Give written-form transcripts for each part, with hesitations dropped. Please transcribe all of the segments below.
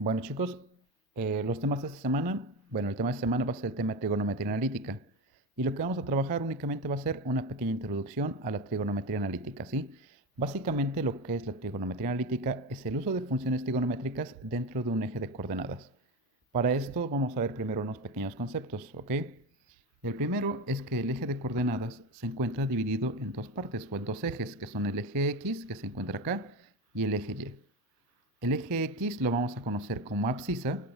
Bueno chicos, los temas de esta semana, bueno, el tema de esta semana va a ser el tema de trigonometría analítica. Y lo que vamos a trabajar únicamente va a ser una pequeña introducción a la trigonometría analítica, ¿sí? Básicamente lo que es la trigonometría analítica es el uso de funciones trigonométricas dentro de un eje de coordenadas. Para esto vamos a ver primero unos pequeños conceptos, ¿ok? El primero es que el eje de coordenadas se encuentra dividido en dos partes o en dos ejes, que son el eje X, que se encuentra acá, y el eje Y. El eje X lo vamos a conocer como abscisa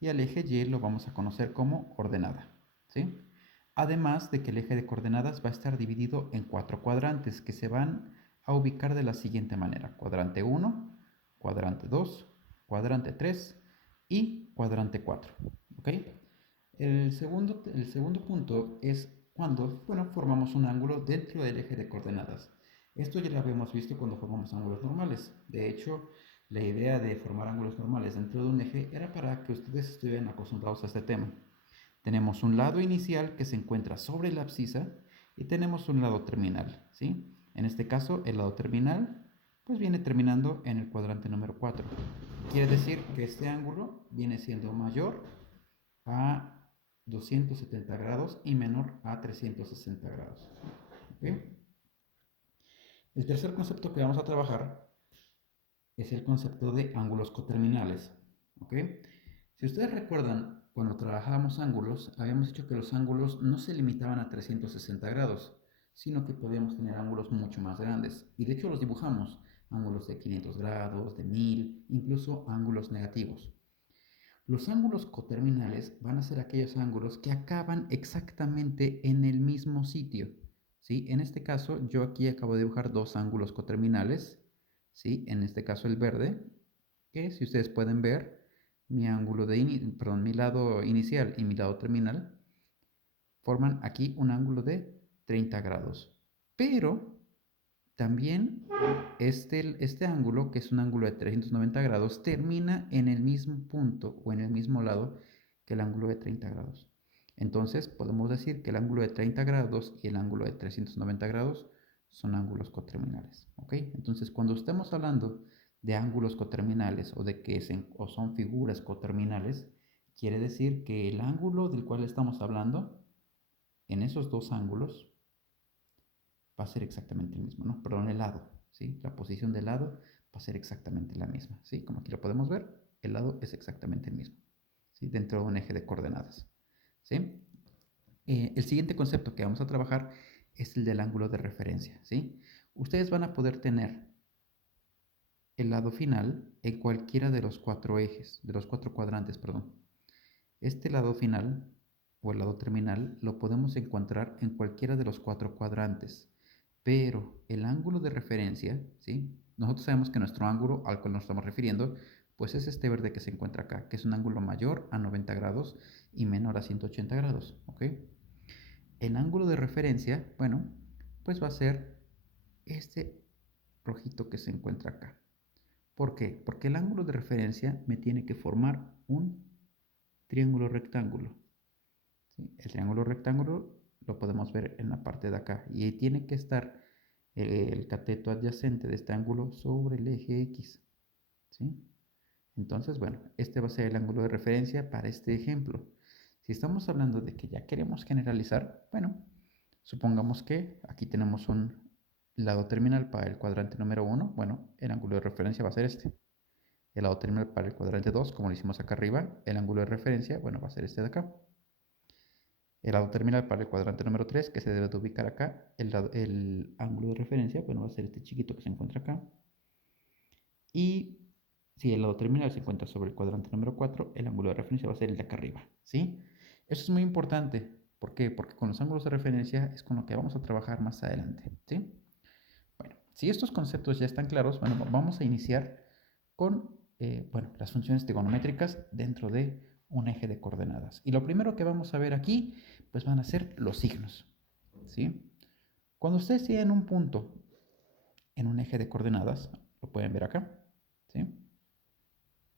y al eje Y lo vamos a conocer como ordenada, ¿sí? Además de que el eje de coordenadas va a estar dividido en cuatro cuadrantes que se van a ubicar de la siguiente manera: cuadrante 1, cuadrante 2, cuadrante 3 y cuadrante 4, ¿ok? El segundo punto es cuando, bueno, formamos un ángulo dentro del eje de coordenadas. Esto ya lo habíamos visto cuando formamos ángulos normales. De hecho, la idea de formar ángulos normales dentro de un eje era para que ustedes estuvieran acostumbrados a este tema. Tenemos un lado inicial que se encuentra sobre la abscisa y tenemos un lado terminal, ¿sí? En este caso, el lado terminal pues viene terminando en el cuadrante número 4. Quiere decir que este ángulo viene siendo mayor a 270 grados y menor a 360 grados. ¿Ok? El tercer concepto que vamos a trabajar es el concepto de ángulos coterminales. ¿Ok? Si ustedes recuerdan, cuando trabajábamos ángulos, habíamos dicho que los ángulos no se limitaban a 360 grados, sino que podíamos tener ángulos mucho más grandes. Y de hecho los dibujamos, ángulos de 500 grados, de 1000, incluso ángulos negativos. Los ángulos coterminales van a ser aquellos ángulos que acaban exactamente en el mismo sitio, ¿sí? En este caso, yo aquí acabo de dibujar dos ángulos coterminales, ¿sí? En este caso el verde, que si ustedes pueden ver, mi lado inicial y mi lado terminal forman aquí un ángulo de 30 grados. Pero también este ángulo, que es un ángulo de 390 grados, termina en el mismo punto o en el mismo lado que el ángulo de 30 grados. Entonces podemos decir que el ángulo de 30 grados y el ángulo de 390 grados son ángulos coterminales. ¿Ok? Entonces cuando estemos hablando de ángulos coterminales o de que o son figuras coterminales, quiere decir que el ángulo del cual estamos hablando en esos dos ángulos va a ser exactamente el mismo, ¿no? Perdón, el lado, ¿sí? La posición del lado va a ser exactamente la misma, ¿sí? Como aquí lo podemos ver, el lado es exactamente el mismo, ¿sí? Dentro de un eje de coordenadas, ¿sí? El siguiente concepto que vamos a trabajar es el del ángulo de referencia, ¿sí? Ustedes van a poder tener el lado final en cualquiera de los cuatro ejes, de los cuatro cuadrantes, perdón. Este lado final o el lado terminal lo podemos encontrar en cualquiera de los cuatro cuadrantes, pero el ángulo de referencia, ¿sí? Nosotros sabemos que nuestro ángulo al cual nos estamos refiriendo, pues es este verde que se encuentra acá, que es un ángulo mayor a 90 grados y menor a 180 grados, ¿ok? El ángulo de referencia, bueno, pues va a ser este rojito que se encuentra acá. ¿Por qué? Porque el ángulo de referencia me tiene que formar un triángulo rectángulo. ¿Sí? El triángulo rectángulo lo podemos ver en la parte de acá y tiene que estar el cateto adyacente de este ángulo sobre el eje X, ¿sí? Entonces, bueno, este va a ser el ángulo de referencia para este ejemplo. Si estamos hablando de que ya queremos generalizar, bueno, supongamos que aquí tenemos un lado terminal para el cuadrante número 1, bueno, el ángulo de referencia va a ser este. El lado terminal para el cuadrante 2, como lo hicimos acá arriba, el ángulo de referencia, bueno, va a ser este de acá. El lado terminal para el cuadrante número 3, que se debe de ubicar acá, el ángulo de referencia, bueno, va a ser este chiquito que se encuentra acá. Y si el lado terminal se encuentra sobre el cuadrante número 4, el ángulo de referencia va a ser el de acá arriba, ¿sí? Eso es muy importante. ¿Por qué? Porque con los ángulos de referencia es con lo que vamos a trabajar más adelante, ¿sí? Bueno, si estos conceptos ya están claros, bueno, vamos a iniciar con, bueno, las funciones trigonométricas dentro de un eje de coordenadas. Y lo primero que vamos a ver aquí, pues van a ser los signos, ¿sí? Cuando ustedes tienen un punto en un eje de coordenadas, lo pueden ver acá, ¿sí?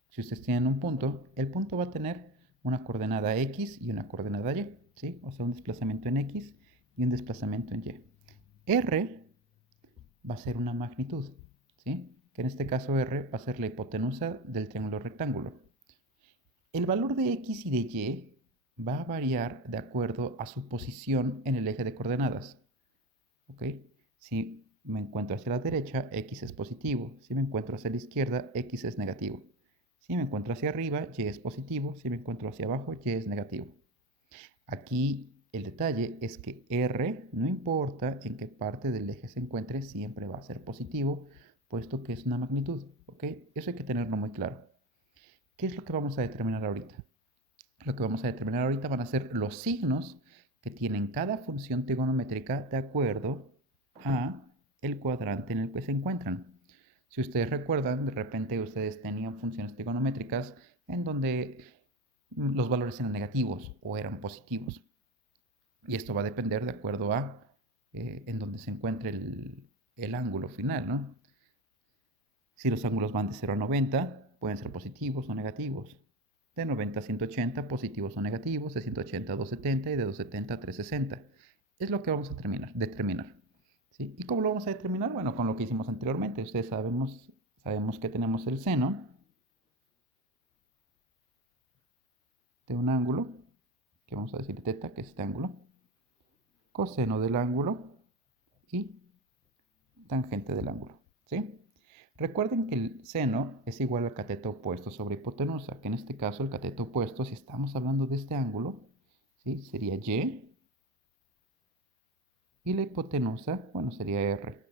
Si ustedes tienen un punto, el punto va a tener una coordenada X y una coordenada Y, ¿sí? O sea, un desplazamiento en X y un desplazamiento en Y. R va a ser una magnitud, ¿sí? Que en este caso R va a ser la hipotenusa del triángulo rectángulo. El valor de x y de y va a variar de acuerdo a su posición en el eje de coordenadas. ¿Ok? Si me encuentro hacia la derecha, x es positivo. Si me encuentro hacia la izquierda, x es negativo. Si me encuentro hacia arriba, y es positivo. Si me encuentro hacia abajo, y es negativo. Aquí el detalle es que r, no importa en qué parte del eje se encuentre, siempre va a ser positivo, puesto que es una magnitud. ¿Ok? Eso hay que tenerlo muy claro. ¿Qué es lo que vamos a determinar ahorita? Lo que vamos a determinar ahorita van a ser los signos que tienen cada función trigonométrica de acuerdo a el cuadrante en el que se encuentran. Si ustedes recuerdan, de repente ustedes tenían funciones trigonométricas en donde los valores eran negativos o eran positivos. Y esto va a depender de acuerdo a en donde se encuentre el ángulo final, ¿no? Si los ángulos van de 0 a 90, pueden ser positivos o negativos. De 90 a 180, positivos o negativos. De 180 a 270 y de 270 a 360. Es lo que vamos a determinar. ¿Sí? ¿Y cómo lo vamos a determinar? Bueno, con lo que hicimos anteriormente. Ustedes sabemos que tenemos el seno de un ángulo, que vamos a decir teta, que es este ángulo, coseno del ángulo y tangente del ángulo. ¿Sí? Recuerden que el seno es igual al cateto opuesto sobre hipotenusa, que en este caso el cateto opuesto, si estamos hablando de este ángulo, ¿sí? Sería y la hipotenusa, bueno, sería r.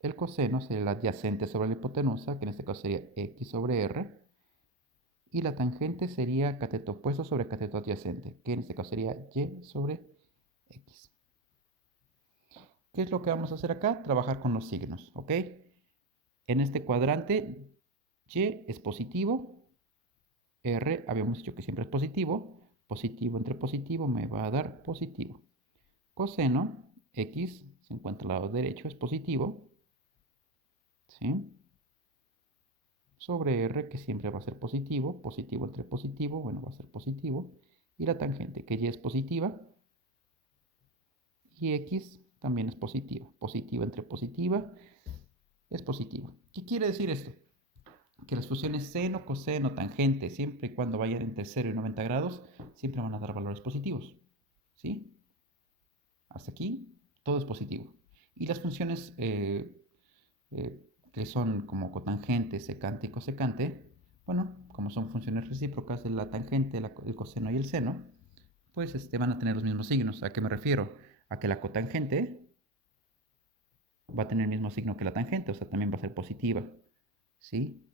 El coseno sería el adyacente sobre la hipotenusa, que en este caso sería x sobre r, y la tangente sería cateto opuesto sobre cateto adyacente, que en este caso sería y sobre x. ¿Qué es lo que vamos a hacer acá? Trabajar con los signos, ¿ok? En este cuadrante, y es positivo, r habíamos dicho que siempre es positivo, positivo entre positivo me va a dar positivo. Coseno, x se encuentra al lado derecho, es positivo, ¿sí? Sobre r, que siempre va a ser positivo, positivo entre positivo, bueno, va a ser positivo. Y la tangente, que ya es positiva, y x también es positiva. Positiva entre positiva es positivo. ¿Qué quiere decir esto? Que las funciones seno, coseno, tangente, siempre y cuando vayan entre 0 y 90 grados, siempre van a dar valores positivos. ¿Sí? Hasta aquí todo es positivo. Y las funciones que son como cotangente, secante y cosecante, bueno, como son funciones recíprocas de la tangente, el coseno y el seno, pues van a tener los mismos signos. ¿A qué me refiero? A que la cotangente va a tener el mismo signo que la tangente, o sea, también va a ser positiva, ¿sí?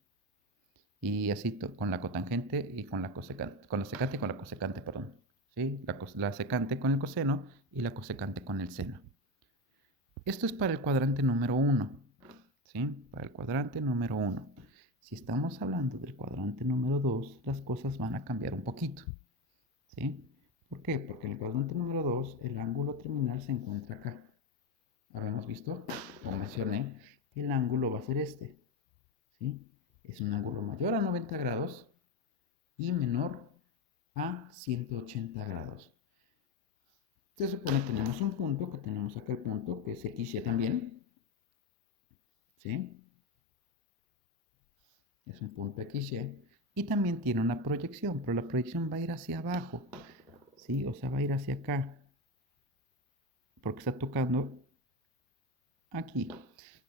Y así con la cotangente y con la cosecante, con la secante y con la cosecante, perdón, ¿sí? La secante con el coseno y la cosecante con el seno. Esto es para el cuadrante número 1, ¿sí? Para el cuadrante número 1. Si estamos hablando del cuadrante número 2, las cosas van a cambiar un poquito, ¿sí? ¿Por qué? Porque en el cuadrante número 2 el ángulo terminal se encuentra acá. Habíamos visto, como mencioné, que el ángulo va a ser este, ¿sí? Es un ángulo mayor a 90 grados y menor a 180 grados. Se supone que tenemos un punto, que tenemos acá el punto, que es XY también, ¿sí? Es un punto XY. Y también tiene una proyección, pero la proyección va a ir hacia abajo, ¿sí? O sea, va a ir hacia acá, porque está tocando aquí.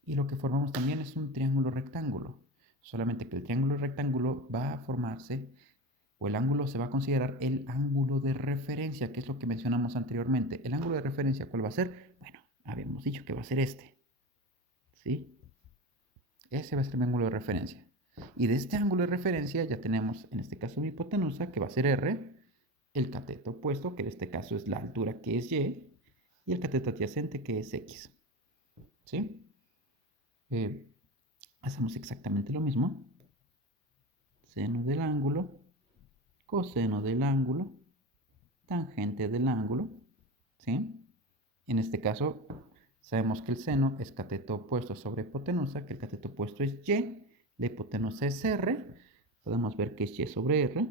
Y lo que formamos también es un triángulo rectángulo. Solamente que el triángulo rectángulo va a formarse, o el ángulo se va a considerar el ángulo de referencia, que es lo que mencionamos anteriormente. ¿El ángulo de referencia cuál va a ser? Bueno, habíamos dicho que va a ser este, ¿sí? Ese va a ser mi ángulo de referencia. Y de este ángulo de referencia ya tenemos, en este caso, mi hipotenusa, que va a ser R, el cateto opuesto, que en este caso es la altura, que es Y, y el cateto adyacente, que es X. ¿Sí? Hacemos exactamente lo mismo. Seno del ángulo, coseno del ángulo, tangente del ángulo. ¿Sí? En este caso, sabemos que el seno es cateto opuesto sobre hipotenusa, que el cateto opuesto es Y, la hipotenusa es R, podemos ver que es Y sobre R,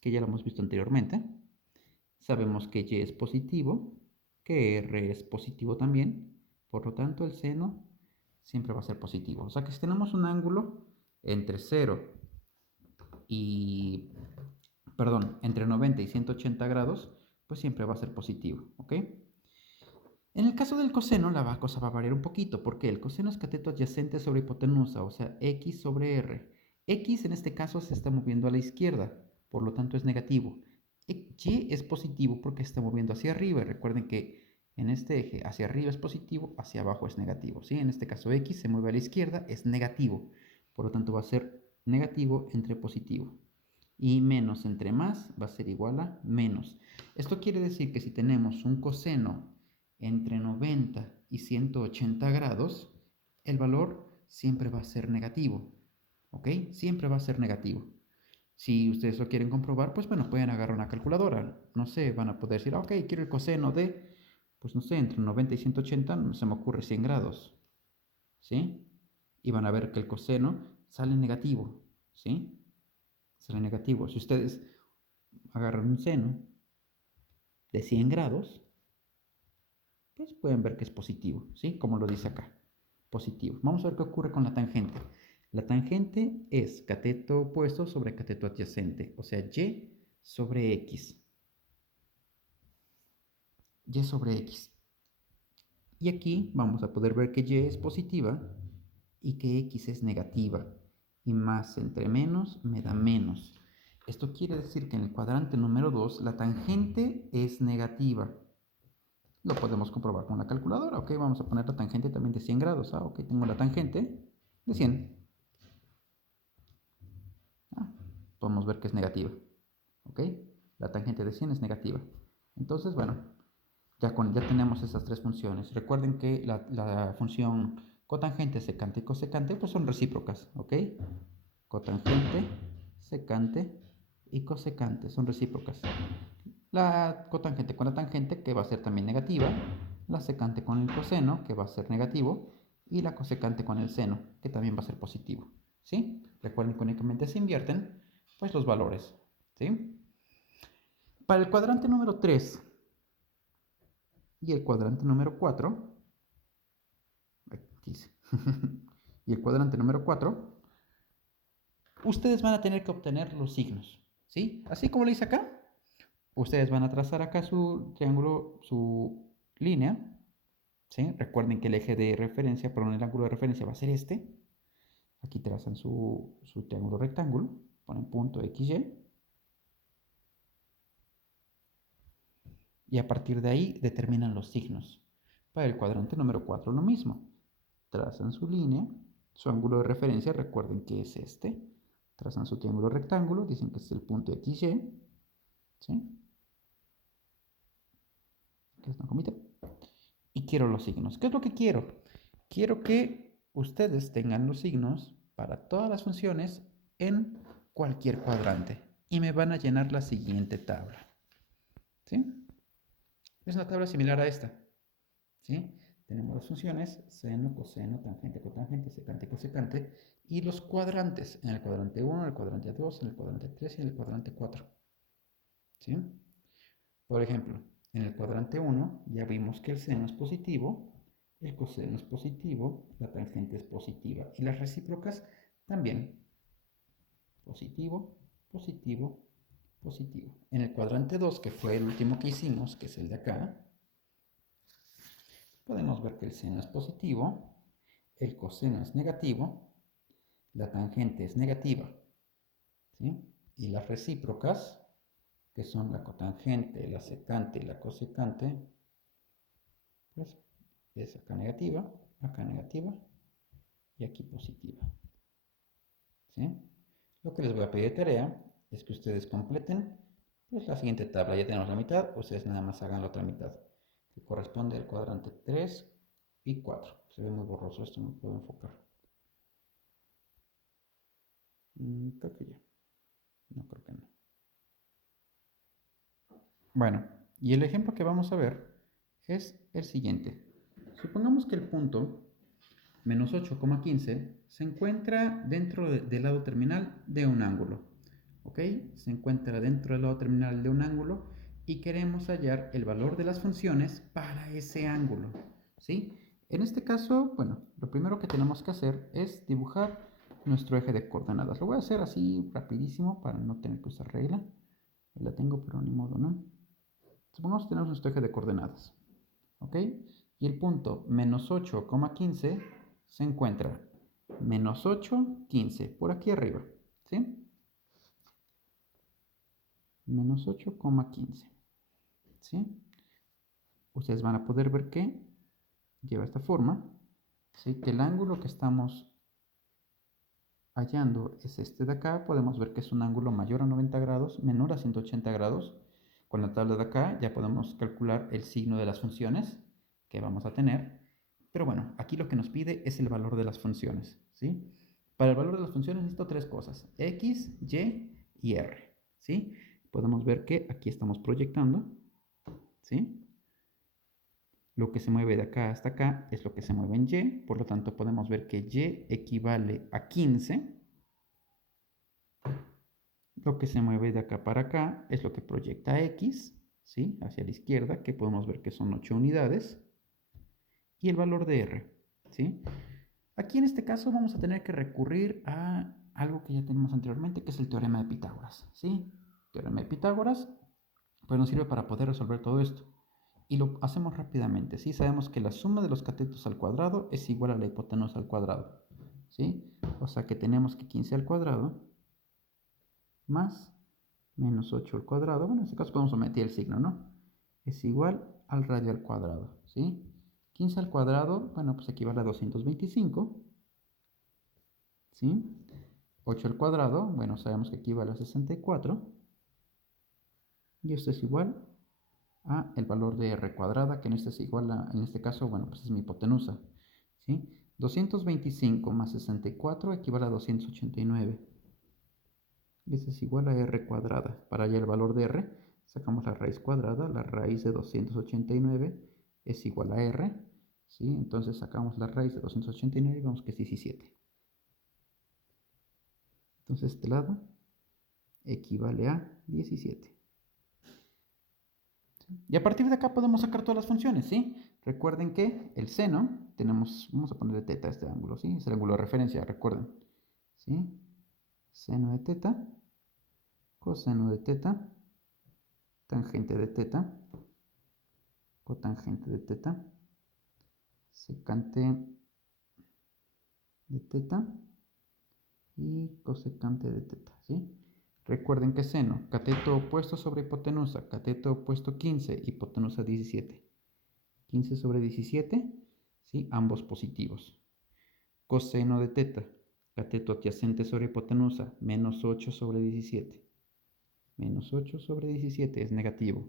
que ya lo hemos visto anteriormente. Sabemos que Y es positivo, que R es positivo también, por lo tanto el seno siempre va a ser positivo. O sea que si tenemos un ángulo entre 0 y perdón, entre 90 y 180 grados, pues siempre va a ser positivo, ¿ok? En el caso del coseno, la cosa va a variar un poquito, porque el coseno es cateto adyacente sobre hipotenusa, o sea, x sobre r. X en este caso se está moviendo a la izquierda, por lo tanto es negativo. Y es positivo porque se está moviendo hacia arriba. Y recuerden que en este eje hacia arriba es positivo, hacia abajo es negativo. ¿Sí? En este caso X se mueve a la izquierda, es negativo. Por lo tanto va a ser negativo entre positivo. Y menos entre más va a ser igual a menos. Esto quiere decir que si tenemos un coseno entre 90 y 180 grados, el valor siempre va a ser negativo. ¿Ok? Siempre va a ser negativo. Si ustedes lo quieren comprobar, pues bueno, pueden agarrar una calculadora. No sé, van a poder decir, ok, quiero el coseno de, pues no sé, entre 90 y 180, se me ocurre 100 grados. ¿Sí? Y van a ver que el coseno sale negativo. ¿Sí? Sale negativo. Si ustedes agarran un seno de 100 grados, pues pueden ver que es positivo, ¿sí? Como lo dice acá, positivo. Vamos a ver qué ocurre con la tangente. La tangente es cateto opuesto sobre cateto adyacente, o sea, y sobre x. Y sobre x. Y aquí vamos a poder ver que y es positiva y que x es negativa. Y más entre menos me da menos. Esto quiere decir que en el cuadrante número 2 la tangente es negativa. Lo podemos comprobar con la calculadora. Ok, vamos a poner la tangente también de 100 grados. Ah, ok, tengo la tangente de 100. Ah, podemos ver que es negativa. Ok, la tangente de 100 es negativa. Entonces, bueno, ya tenemos esas tres funciones. Recuerden que la función cotangente, secante y cosecante pues son recíprocas. Ok, cotangente, secante y cosecante son recíprocas. La cotangente con la tangente, que va a ser también negativa, la secante con el coseno, que va a ser negativo, y la cosecante con el seno, que también va a ser positivo. ¿Sí? Recuerden que únicamente se invierten pues, los valores. ¿Sí? Para el cuadrante número 3 y el cuadrante número 4, y el cuadrante número 4, ustedes van a tener que obtener los signos. ¿Sí? Así como lo hice acá, ustedes van a trazar acá su triángulo, su línea. ¿Sí? Recuerden que el eje de referencia, perdón, el ángulo de referencia va a ser este. Aquí trazan su triángulo rectángulo, ponen punto XY. Y a partir de ahí determinan los signos. Para el cuadrante número 4 lo mismo. Trazan su línea, su ángulo de referencia, recuerden que es este. Trazan su triángulo rectángulo, dicen que es el punto XY. ¿Sí? Que es una comita. Y quiero los signos. ¿Qué es lo que quiero? Quiero que ustedes tengan los signos para todas las funciones en cualquier cuadrante. Y me van a llenar la siguiente tabla. ¿Sí? Es una tabla similar a esta. ¿Sí? Tenemos las funciones seno, coseno, tangente, cotangente, secante, cosecante y los cuadrantes. En el cuadrante 1, en el cuadrante 2, en el cuadrante 3 y en el cuadrante 4. ¿Sí? Por ejemplo, en el cuadrante 1 ya vimos que el seno es positivo, el coseno es positivo, la tangente es positiva y las recíprocas también. Positivo, positivo, positivo. En el cuadrante 2, que fue el último que hicimos, que es el de acá, podemos ver que el seno es positivo, el coseno es negativo, la tangente es negativa, ¿sí? Y las recíprocas, que son la cotangente, la secante y la cosecante, pues es acá negativa y aquí positiva. ¿Sí? Lo que les voy a pedir de tarea es que ustedes completen pues, la siguiente tabla. Ya tenemos la mitad, ustedes nada más hagan la otra mitad, que corresponde al cuadrante 3 y 4. Se ve muy borroso esto, no puedo enfocar. Creo que ya. No, creo que no. Bueno, y el ejemplo que vamos a ver es el siguiente. Supongamos que el punto menos 8,15 se encuentra dentro del lado terminal de un ángulo. ¿Ok? Se encuentra dentro del lado terminal de un ángulo y queremos hallar el valor de las funciones para ese ángulo. ¿Sí? En este caso, bueno, lo primero que tenemos que hacer es dibujar nuestro eje de coordenadas. Lo voy a hacer así rapidísimo para no tener que usar regla. La tengo, pero ni modo, ¿no? Supongamos que tenemos nuestro eje de coordenadas. ¿Ok? Y el punto menos 8,15 se encuentra menos 8,15 por aquí arriba. ¿Sí? Menos 8,15. ¿Sí? Ustedes van a poder ver que lleva esta forma. ¿Sí? Que el ángulo que estamos hallando es este de acá. Podemos ver que es un ángulo mayor a 90 grados, menor a 180 grados. Con la tabla de acá ya podemos calcular el signo de las funciones que vamos a tener. Pero bueno, aquí lo que nos pide es el valor de las funciones, ¿sí? Para el valor de las funciones necesito tres cosas: x, y y r, ¿sí? Podemos ver que aquí estamos proyectando, ¿sí? Lo que se mueve de acá hasta acá es lo que se mueve en y, por lo tanto podemos ver que y equivale a 15. Lo que se mueve de acá para acá es lo que proyecta x, ¿sí? Hacia la izquierda, que podemos ver que son 8 unidades. Y el valor de r, ¿sí? Aquí en este caso vamos a tener que recurrir a algo que ya tenemos anteriormente, que es el teorema de Pitágoras, ¿sí? Teorema de Pitágoras, pues nos sirve para poder resolver todo esto. Y lo hacemos rápidamente, ¿sí? Sabemos que la suma de los catetos al cuadrado es igual a la hipotenusa al cuadrado, ¿sí? O sea que tenemos que 15 al cuadrado más menos 8 al cuadrado, bueno, en este caso podemos omitir el signo, ¿no? Es igual al radio al cuadrado, ¿sí? 15 al cuadrado, bueno, pues equivale a 225, ¿sí? 8 al cuadrado, bueno, sabemos que equivale a 64. Y esto es igual a el valor de r cuadrada, que en este es igual a, en este caso, bueno, pues es mi hipotenusa, ¿sí? 225 más 64 equivale a 289. Y esto es igual a r cuadrada. Para hallar el valor de r, sacamos la raíz cuadrada. La raíz de 289 es igual a r, ¿sí? Entonces sacamos la raíz de 289 y vemos que es 17. Entonces este lado equivale a 17. Y a partir de acá podemos sacar todas las funciones, ¿sí? Recuerden que el seno, vamos a ponerle teta a este ángulo, ¿sí? Es el ángulo de referencia, recuerden, ¿sí? Seno de teta, coseno de teta, tangente de teta, cotangente de teta, secante de teta y cosecante de teta, ¿sí? Recuerden que seno, cateto opuesto sobre hipotenusa, cateto opuesto 15, hipotenusa 17. 15 sobre 17, ¿sí? Ambos positivos. Coseno de teta, cateto adyacente sobre hipotenusa, menos 8 sobre 17. Menos 8 sobre 17 es negativo.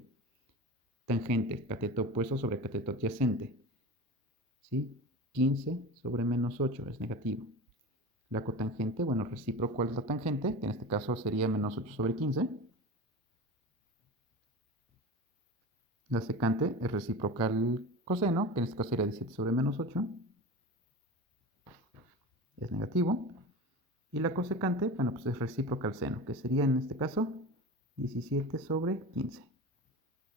Tangente, cateto opuesto sobre cateto adyacente, ¿sí? 15 sobre menos 8 es negativo. La cotangente, bueno, recíproco es la tangente, que en este caso sería menos 8 sobre 15. La secante es recíproca al coseno, que en este caso sería 17 sobre menos 8. Es negativo. Y la cosecante, bueno, pues es recíproca al seno, que sería en este caso 17 sobre 15,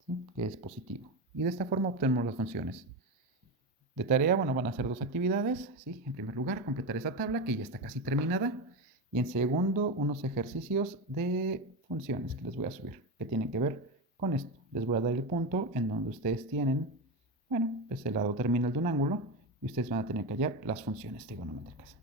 ¿sí? Que es positivo. Y de esta forma obtenemos las funciones. De tarea, bueno, van a ser dos actividades, ¿sí? En primer lugar, completar esa tabla que ya está casi terminada. Y en segundo, unos ejercicios de funciones que les voy a subir, que tienen que ver con esto. Les voy a dar el punto en donde ustedes tienen, bueno, pues el lado terminal de un ángulo y ustedes van a tener que hallar las funciones trigonométricas.